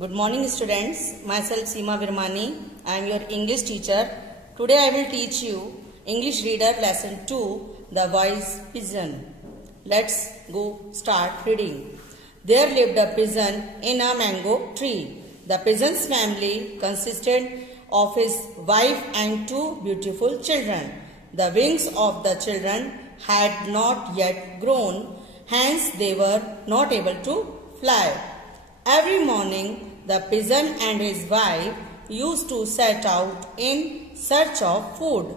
Good morning students, myself Seema Virmani, I am your English teacher. Today I will teach you English Reader Lesson 2, The Wise Pigeon. Let's go start reading. There lived a pigeon in a mango tree. The pigeon's family consisted of his wife and two beautiful children. The wings of the children had not yet grown, hence they were not able to fly. Every morning, the pigeon and his wife used to set out in search of food.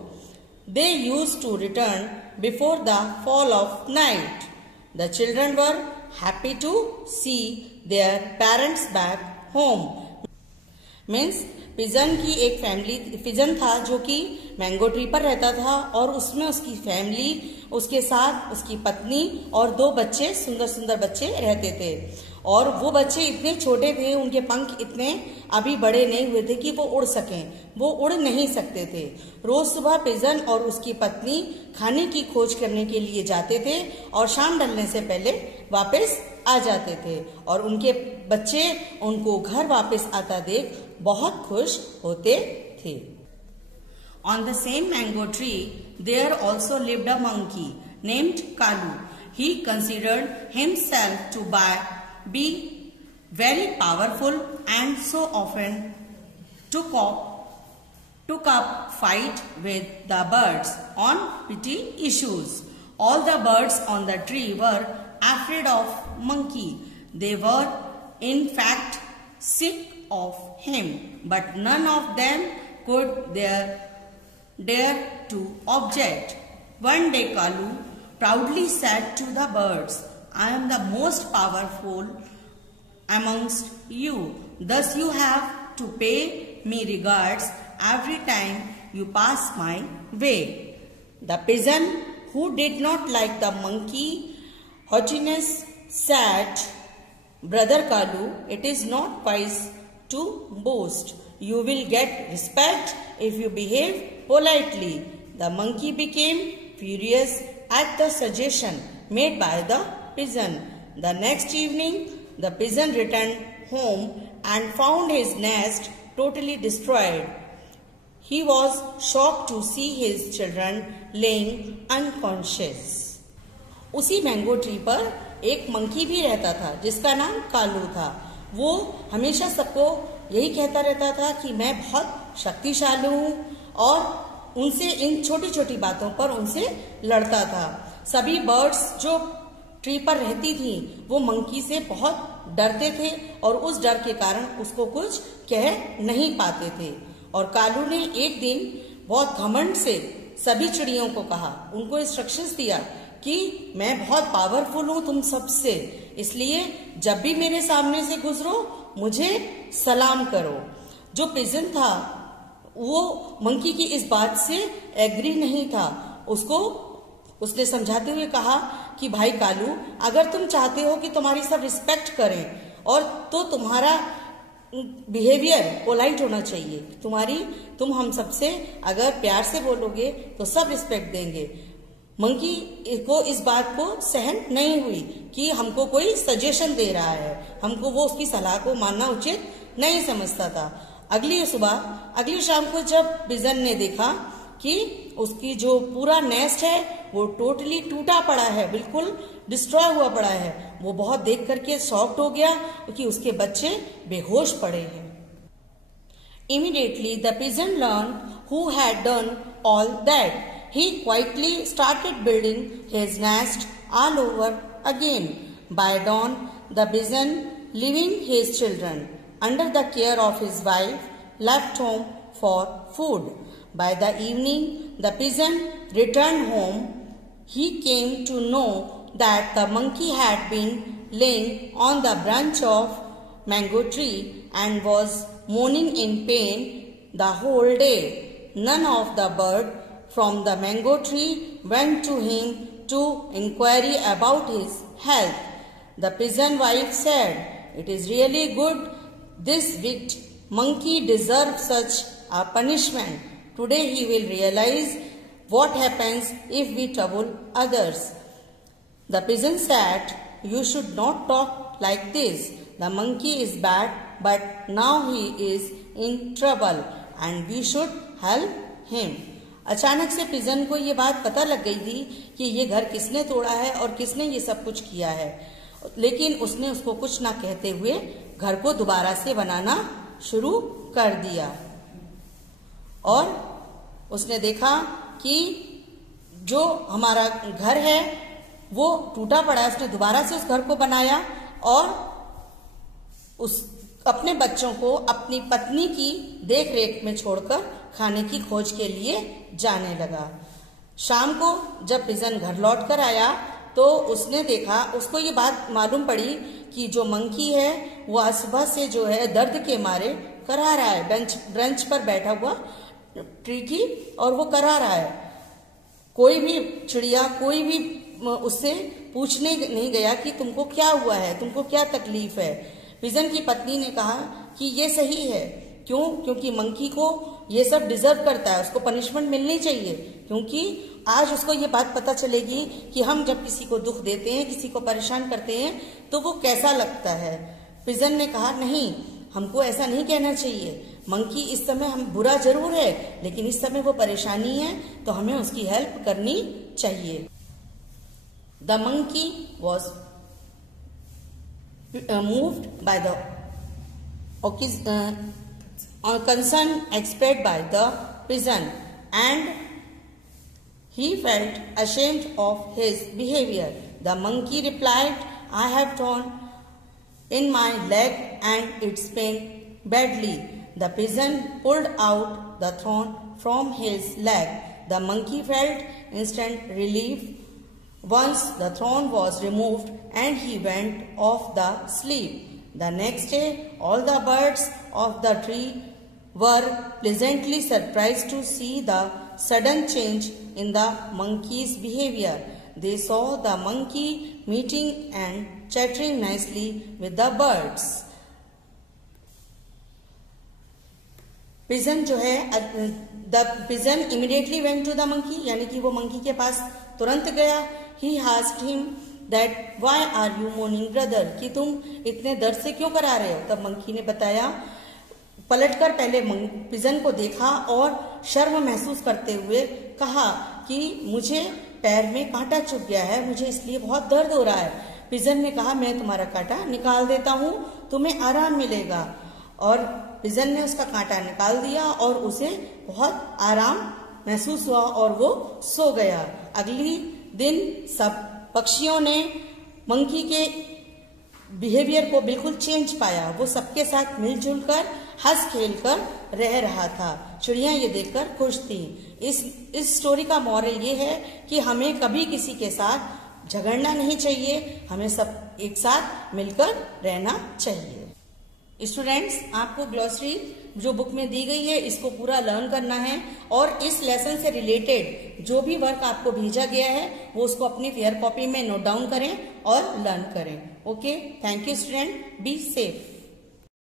They used to return before the fall of night. The children were happy to see their parents back home. Means pigeon की एक family, pigeon था जो कि mango tree पर रहता था और उसमें उसकी फैमिली, उसके साथ उसकी पत्नी और दो बच्चे, सुंदर सुंदर बच्चे रहते थे। और वो बच्चे इतने छोटे थे, उनके पंख इतने अभी बड़े नहीं हुए थे कि वो उड़ सकें, वो उड़ नहीं सकते थे। रोज सुबह पिजन और उसकी पत्नी खाने की खोज करने के लिए जाते थे और शाम ढलने से पहले वापस आ जाते थे और उनके बच्चे उनको घर वापस आता देख बहुत खुश होते थे। On the same mango tree, there also lived a monkey named Kalu. He considered himself to be very powerful and so often took up fight with the birds on petty issues. All the birds on the tree were afraid of monkey. They were in fact sick of him, but none of them could dare to object. One day Kalu proudly said to the birds, I am the most powerful amongst you. Thus you have to pay me regards every time you pass my way. The pigeon, who did not like the monkey haughtiness, said, Brother Kalu, it is not wise to boast. You will get respect if you behave politely. The monkey became furious at the suggestion made by the pigeon. The next evening, the pigeon returned home and found his nest totally destroyed. He was shocked to see his children laying unconscious. उसी mango tree पर एक monkey भी रहता था जिसका नाम कालू था। वो हमेशा सबको यही कहता रहता था कि मैं बहुत शक्तिशाली हूँ और उनसे इन छोटी छोटी बातों पर उनसे लड़ता था। सभी बर्ड्स जो ट्री पर रहती थी वो मंकी से बहुत डरते थे और उस डर के कारण उसको कुछ कह नहीं पाते थे। और कालू ने एक दिन बहुत घमंड से सभी चिड़ियों को कहा, उनको इंस्ट्रक्शंस दिया कि मैं बहुत पावरफुल हूँ तुम सबसे, इसलिए जब भी मेरे सामने से गुजरो मुझे सलाम करो। जो पिजन था वो मंकी की इस बात से एग्री नहीं था। उसने समझाते हुए कहा कि भाई कालू, अगर तुम चाहते हो कि तुम्हारी सब रिस्पेक्ट करें और तो तुम्हारा बिहेवियर पोलाइट होना चाहिए। तुम हम सबसे अगर प्यार से बोलोगे तो सब रिस्पेक्ट देंगे। मंकी को इस बात को सहन नहीं हुई कि हमको कोई सजेशन दे रहा है, हमको वो उसकी सलाह को मानना उचित नहीं समझता था। अगली शाम को जब पिजन ने देखा कि उसकी जो पूरा नेस्ट है वो टोटली टूटा पड़ा है, बिल्कुल डिस्ट्रॉय हुआ पड़ा है, वो बहुत देख करके शॉक्ड हो गया कि उसके बच्चे बेहोश पड़े हैं। Immediately the pigeon learned who had done all that. He quietly started building his nest all over again. By dawn, the pigeon, leaving his children under the care of his wife, left home for food. By the evening, the pigeon returned home. He came to know that the monkey had been laying on the branch of mango tree and was moaning in pain the whole day. None of the birds from the mango tree went to him to inquire about his health. The pigeon wife said, It is really good. This wicked monkey deserves such a punishment. Today he will realize what happens if we trouble others. The pigeon said, You should not talk like this. The monkey is bad but now he is in trouble and we should help him. अचानक से pigeon को ये बात पता लग गई थी कि ये घर किसने तोड़ा है और किसने ये सब कुछ किया है, लेकिन उसने उसको कुछ ना कहते हुए घर को दोबारा से बनाना शुरू कर दिया। और उसने देखा कि जो हमारा घर है वो टूटा पड़ा है, उसने दोबारा से उस घर को बनाया और उस अपने बच्चों को अपनी पत्नी की देख रेख में छोड़कर खाने की खोज के लिए जाने लगा। शाम को जब पिजन घर लौट कर आया तो उसने देखा, उसको ये बात मालूम पड़ी कि जो मंकी है वो आज सुबह से जो है दर्द के मारे करा रहा है, ब्रेंच पर बैठा हुआ ट्री की, और वो करा रहा है। कोई भी चिड़िया, कोई भी उससे पूछने नहीं गया कि तुमको क्या हुआ है, तुमको क्या तकलीफ है। पिजन की पत्नी ने कहा कि ये सही है। क्यों? क्योंकि मंकी को ये सब डिजर्व करता है, उसको पनिशमेंट मिलनी चाहिए, क्योंकि आज उसको ये बात पता चलेगी कि हम जब किसी को दुख देते हैं, किसी को परेशान करते हैं तो वो कैसा लगता है। पिजन ने कहा नहीं, हमको ऐसा नहीं कहना चाहिए। मंकी इस समय हम बुरा जरूर है, लेकिन इस समय वो परेशानी है तो हमें उसकी हेल्प करनी चाहिए। The monkey was moved by the concern expressed by the pigeon, and he felt ashamed of his behavior. The monkey replied, I have torn in my leg and it's pained badly. The pigeon pulled out the thorn from his leg. The monkey felt instant relief once the thorn was removed and he went off the sleep. The next day, all the birds of the tree were pleasantly surprised to see the sudden change in the monkey's behavior. They saw the monkey meeting and chattering nicely with the birds. Pigeon जो है, the pigeon immediately went to the monkey, यानी कि वो monkey के पास तुरंत गया। He asked him that why are you mourning brother, कि तुम इतने दर्द से क्यों करा रहे हो। तब मंकी ने बताया, पलटकर पहले पिजन को देखा और शर्म महसूस करते हुए कहा कि मुझे पैर में कांटा चुभ गया है, मुझे इसलिए बहुत दर्द हो रहा है। पिजन ने कहा मैं तुम्हारा कांटा निकाल देता हूँ, तुम्हें आराम मिलेगा। और पिजन ने उसका कांटा निकाल दिया और उसे बहुत आराम महसूस हुआ और वो सो गया। अगली दिन सब पक्षियों ने मंकी के बिहेवियर को बिल्कुल चेंज पाया। वो सबके साथ मिलजुल कर हंस खेल कर रह रहा था। चिड़िया ये देखकर खुश थी। इस स्टोरी का मॉरल ये है कि हमें कभी किसी के साथ झगड़ना नहीं चाहिए, हमें सब एक साथ मिलकर रहना चाहिए। स्टूडेंट्स, आपको ग्लॉसरी जो बुक में दी गई है इसको पूरा लर्न करना है और इस लेसन से रिलेटेड जो भी वर्क आपको भेजा गया है वो उसको अपनी फेयर कॉपी में नोट डाउन करें और लर्न करें। Okay, thank you student, be safe.